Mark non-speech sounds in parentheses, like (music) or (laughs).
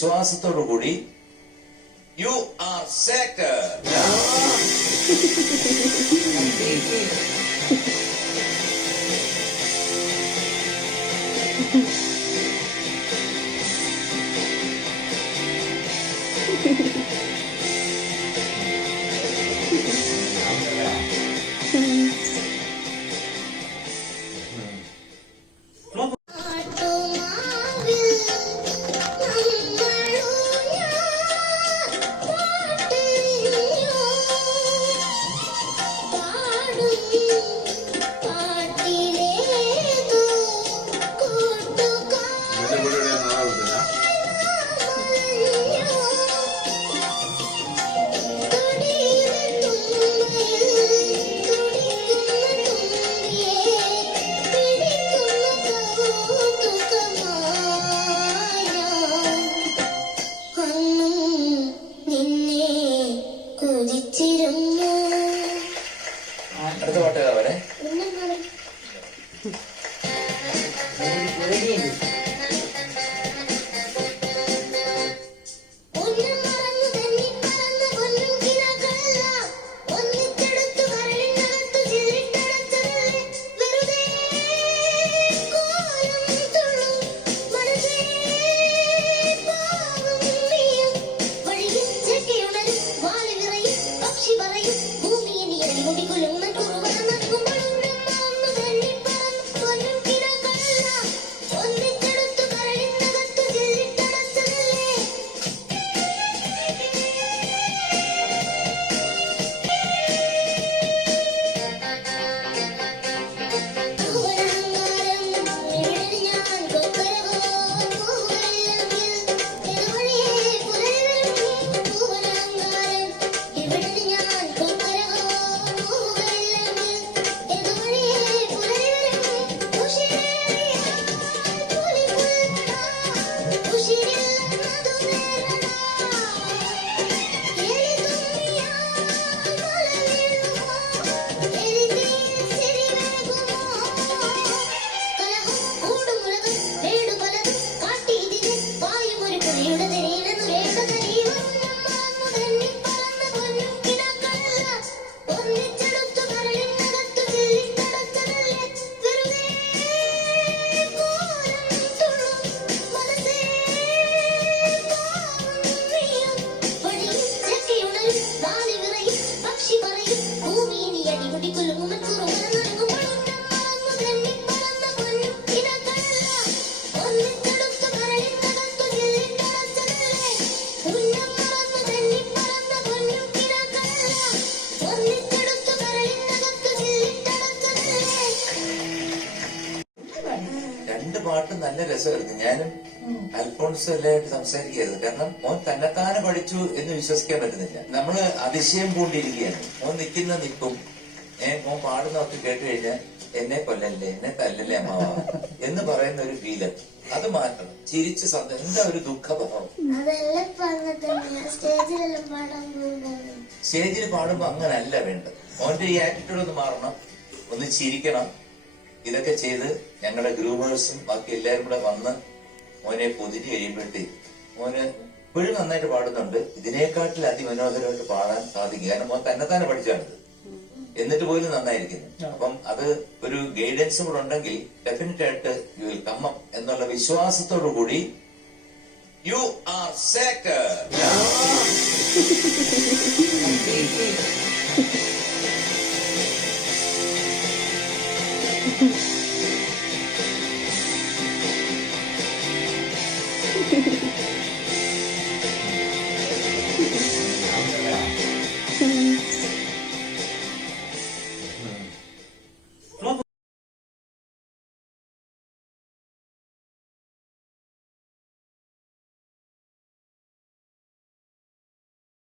വിശ്വാസത്തോടു കൂടി you are സേക്കർ പാട്ടുമാവിൽ അടുത്ത പാട്ട് അവരെ നല്ല രസമായിരുന്നു. ഞാനും അൽഫോൺസ് എല്ലായിട്ട് സംസാരിക്കുകയായിരുന്നു. കാരണം മോൻ തന്നെത്താനെ പഠിച്ചു എന്ന് വിശ്വസിക്കാൻ പറ്റുന്നില്ല. നമ്മൾ അതിശയം പൂണ്ടിരിക്കുകയാണ് മോൻ നിൽക്കുന്ന നിൽക്കും. ഏ മോൻ പാടുന്നൊക്കെ കേട്ട് കഴിഞ്ഞാൽ എന്നെ കൊല്ലല്ലേ എന്നെ തല്ലല്ലേ അമ്മാവ എന്ന് പറയുന്ന ഒരു ഫീൽ. അത് മാറ്റണം. ചിരിച്ച് സ്വന്തം എന്താ ഒരു ദുഃഖഭാവം സ്റ്റേജിൽ പാടുമ്പോ അങ്ങനല്ല വേണ്ടത്. മോന്റെ ഈ ആറ്റിറ്റ്യൂഡ് ഒന്ന് മാറണം. ഒന്ന് ചിരിക്കണം. ഇതൊക്കെ ചെയ്ത് ഞങ്ങളുടെ ഗ്രൂമേഴ്സും ബാക്കി എല്ലാവരും കൂടെ വന്ന് മോനെ പൊതിഞ്ഞ് കഴിയുമ്പോഴത്തേ മോന് ഇപ്പോഴും നന്നായിട്ട് പാടുന്നുണ്ട്. ഇതിനേക്കാട്ടിൽ അതിമനോഹരമായിട്ട് പാടാൻ സാധിക്കും. കാരണം മോൻ തന്നെ തന്നെ പഠിച്ചാണിത്. എന്നിട്ട് പോലും നന്നായിരിക്കുന്നു. അപ്പം അത് ഒരു ഗൈഡൻസും കൂടെ ഉണ്ടെങ്കിൽ ഡെഫിനറ്റ് ആയിട്ട് യു വിൽ കമ്മം എന്നുള്ള വിശ്വാസത്തോടു കൂടി യു ആർ സേക്കർ Mm-hmm. (laughs)